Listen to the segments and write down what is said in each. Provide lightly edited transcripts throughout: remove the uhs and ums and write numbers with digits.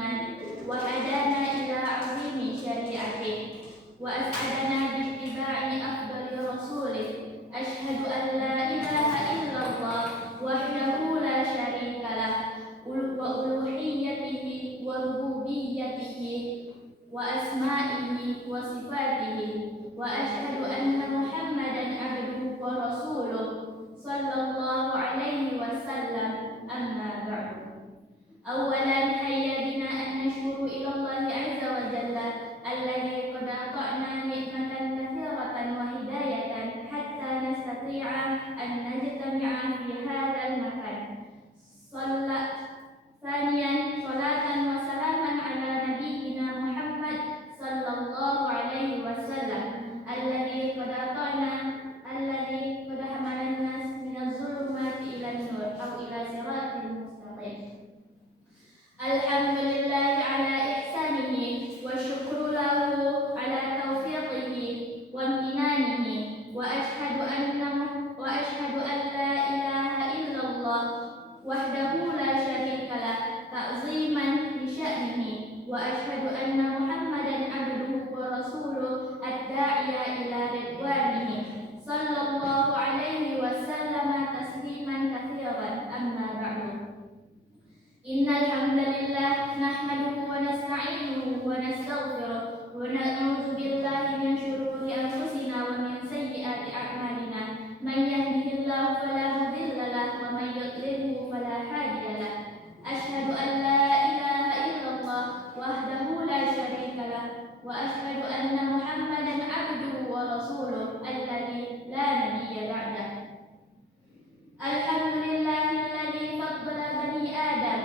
الإيمان وهدانا إلى عظيم شريعته وأسعدنا باتباع أفضل رسوله أشهد أن لا إله إلا الله وحده لا شريك له وألوهيته وربوبيته وأسمائه وصفاته وأشهد أن محمدا عبده ورسوله صلى الله عليه وسلم أما بعد أولا هيا بنا أن نشكر إلى الله عز وجل الذي قد أعطانا نعمة كثيرة وهداية حتى نستطيع أن نجتمع في هذا المكان ثانيا صلاة وسلاما على نبينا محمد صلى الله عليه وسلم الذي قد حمل الناس من الظلمات إلى النور أو إلى صراط مستقيم. الحمد لله على إحسانه والشكر له على توفيقه وامتنانه وأشهد أن لا إله إلا الله وحده لا شريك له تعظيما لشأنه وأشهد أن محمدا عبده ورسوله الداعي إلى رضوانه صلى الله عليه وسلم تسليما كثيرا أما بعد إن الحمد لله نحمده ونستعينه ونستغفره ونعوذ بالله من شرور أنفسنا ومن سيئات أعمالنا من يهده الله فلا مضل له ومن يضلله فلا هادي له أشهد أن لا إله إلا الله وحده لا شريك له وأشهد أن محمدا عبده ورسوله الذي لا نبي بعده. الحمد لله الذي فضل بني آدم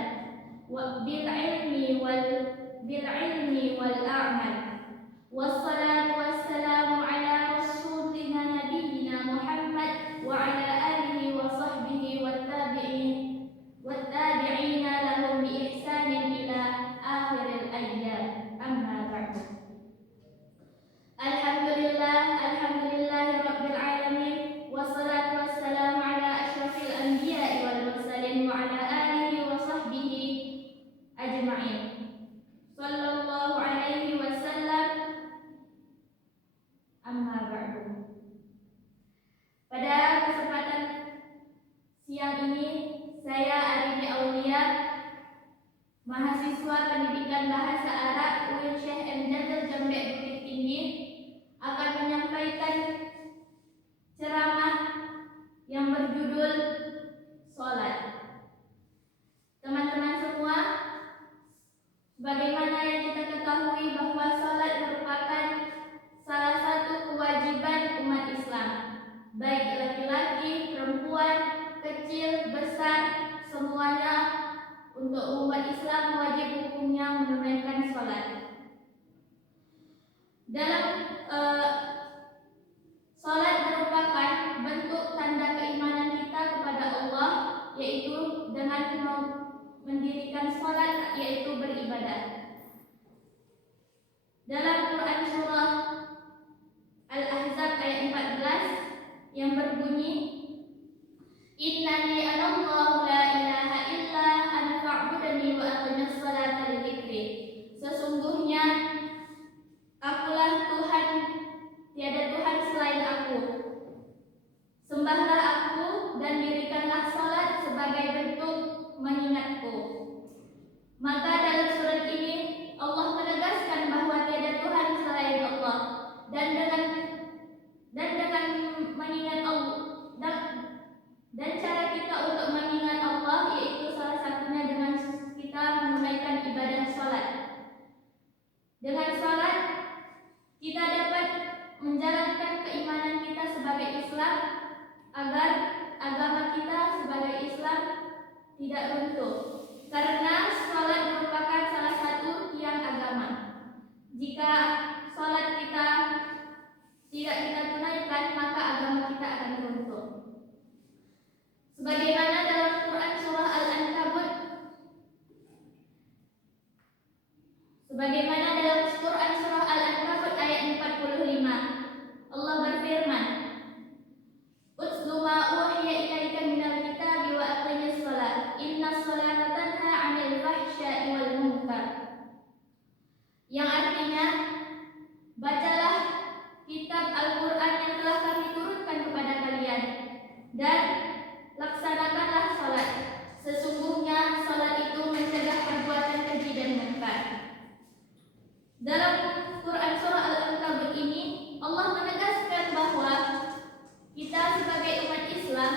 بالعلم والأعمال والصلاة والسلام على رسولنا نبينا محمد وعلى آله وصحبه والتابعين لهم بإحسان إلى آخر الأيام أما بعد. الحمد لله رب العالمين والصلاة والسلام على أشرف الأنبياء والمرسلين وعلى آله وصحبه أجمعين صلى الله عليه وسلم amma ba'du. Pada kesempatan siang ini saya Arini Aulia, mahasiswa pendidikan bahasa Arab UIN Syekh M. Jazil Jambe Bukit Tinggi akan menyampaikan ceramah yang berjudul Salat. Teman-teman semua, bagaimana yang kita ketahui bahwa salat merupakan salah satu kewajiban umat Islam, baik laki-laki, perempuan, kecil, besar, semuanya untuk umat Islam wajib hukumnya menunaikan salat. Dalam salat merupakan bentuk tanda keimanan kita kepada Allah, yaitu dengan mendirikan salat, yaitu beribadah. Dalam Quran surah Al-Ahzab ayat 14 yang berbunyi, Innani anallahu la ilaha illa ana fa'budani wa aqimis salata li dzikri. Sesungguhnya akulah Tuhan, tiada Tuhan selain aku. Sembahlah aku dan dirikanlah salat sebagai bentuk mengingatku. Maka dalam surat ini Allah menegaskan bahwa tiada Tuhan selain Allah, dan dengan mengingat Allah dan cara kita untuk mengingat Allah yaitu salah satunya dengan kita menunaikan ibadah salat. Dengan salat kita dapat menjalankan keimanan kita sebagai Islam agar agama kita sebagai Islam tidak runtuh. Karena salat merupakan salah satu tiang agama. Jika salat kita tidak kita tunaikan, maka agama kita akan runtuh. Sebagaimana dalam Quran surah Al-Ankabut, ayat 45, Allah berfirman, Utslu ma uhiya ilaika minal kitabi wa aqimis shalah, innas salata tanha 'anil fahsya'i wal munkar. Bacalah kitab Al-Quran yang telah kami turunkan kepada kalian, dan laksanakanlah sholat. Sesungguhnya sholat itu mencegah perbuatan keji dan munkar. Dalam Quran surah Al-Ankabut ini, Allah menegaskan bahwa kita sebagai umat Islam,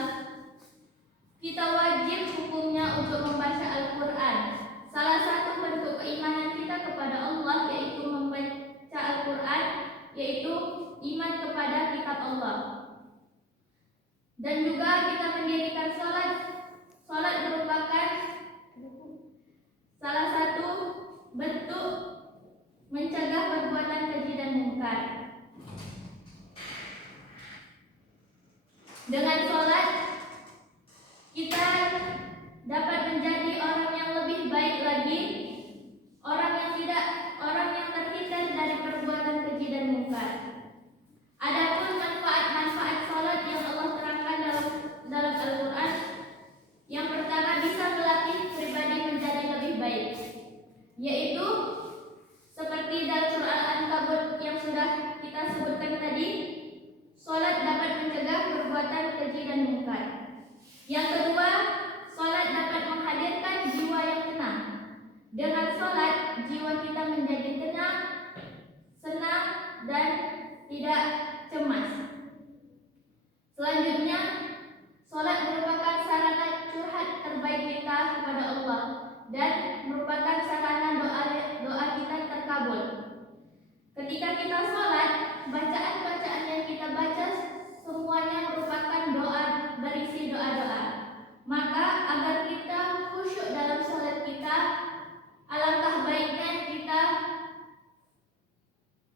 kita wajib hukumnya untuk membaca Al-Quran. Salah satu bentuk keimanan kita kepada Allah yaitu membaca Al-Quran, yaitu iman kepada kitab Allah. Dan juga kita mendirikan sholat. Sholat merupakan salah satu bentuk mencegah perbuatan keji dan munkar. Dengan sholat kita dapat menjadi orang yang lebih baik lagi, orang yang terhindar dari perbuatan keji dan munkar. Adapun manfaat-manfaat sholat yang Allah terangkan dalam Al-Quran, yang pertama bisa melatih pribadi menjadi lebih baik, yaitu seperti dalam surah Al-Ankabut yang sudah kita sebutkan tadi, sholat dapat mencegah perbuatan keji dan munkar. Yang kedua, sholat dapat menghadirkan jiwa yang tenang. Dengan sholat, jiwa kita menjadi tenang, senang, dan tidak cemas. Selanjutnya, sholat merupakan sarana curhat terbaik kita kepada Allah dan merupakan sarana doa kita terkabul. Ketika kita sholat, bacaan-bacaan yang kita baca semuanya merupakan doa, berisi doa-doa. Maka agar kita khusyuk dalam sholat kita, alangkah baiknya kita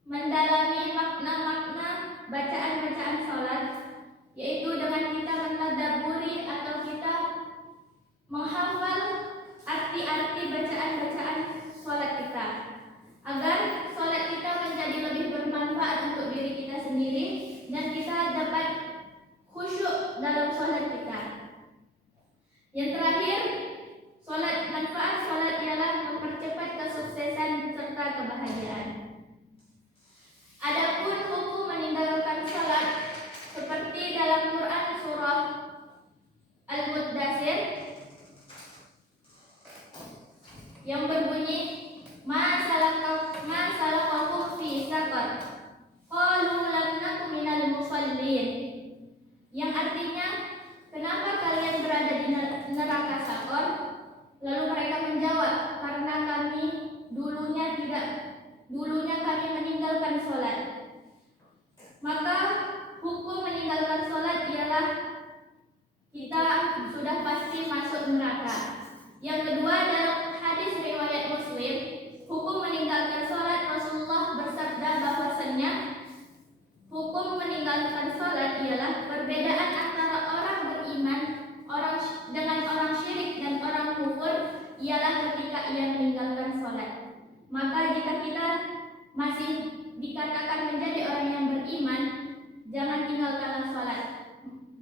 mendalami makna-makna bacaan-bacaan sholat, yaitu dengan kita mentadabburi atau kita menghafal arti-arti bacaan-bacaan sholat kita, agar sholat kita menjadi lebih bermanfaat untuk diri kita sendiri dan kita dapat khusyuk dalam sholat kita. Yang terakhir, manfaat sholat ialah mempercepat kesuksesan serta kebahagiaan. Adapun hukum meninggalkan sholat seperti dalam Quran surah Al-Muddatsir yang berbunyi, ma salakakum fi saqar qalu lam naku minal musallin, yang artinya, kenapa kalian berada di neraka Sakor? Lalu mereka menjawab, karena dulunya kami meninggalkan sholat. Maka hukum meninggalkan sholat ialah kita sudah pasti masuk neraka. Yang kedua, dalam hadis riwayat Muslim, hukum meninggalkan sholat, Rasulullah bersabda bahwasannya hukum meninggalkan sholat ialah perbedaan antara orang beriman dengan orang syirik dan orang kufur ialah ketika ia meninggalkan sholat. Maka jika kita masih dikatakan menjadi orang yang beriman, jangan tinggalkanlah sholat.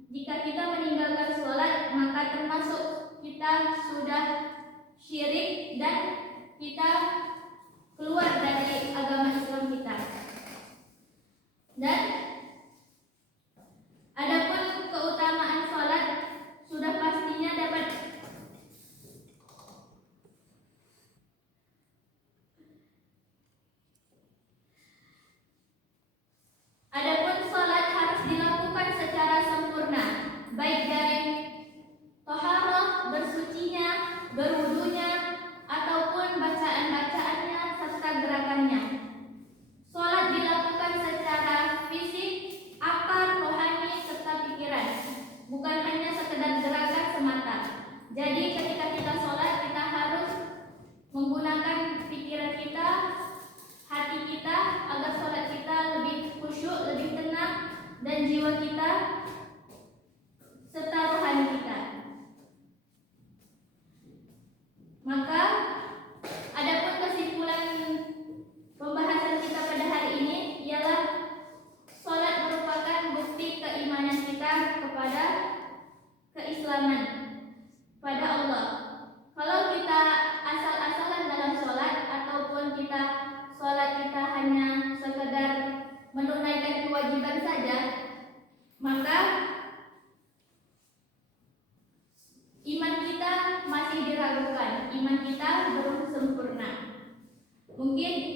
Jika kita meninggalkan sholat, maka termasuk kita sudah syirik dan kita keluar dari agama Islam kita. Dan adapun keutamaan sholat sudah pastinya dapat sholat harus dilakukan secara sempurna, baik dari toharoh, bersucinya, berwudunya, ataupun bacaan-bacaan mungkin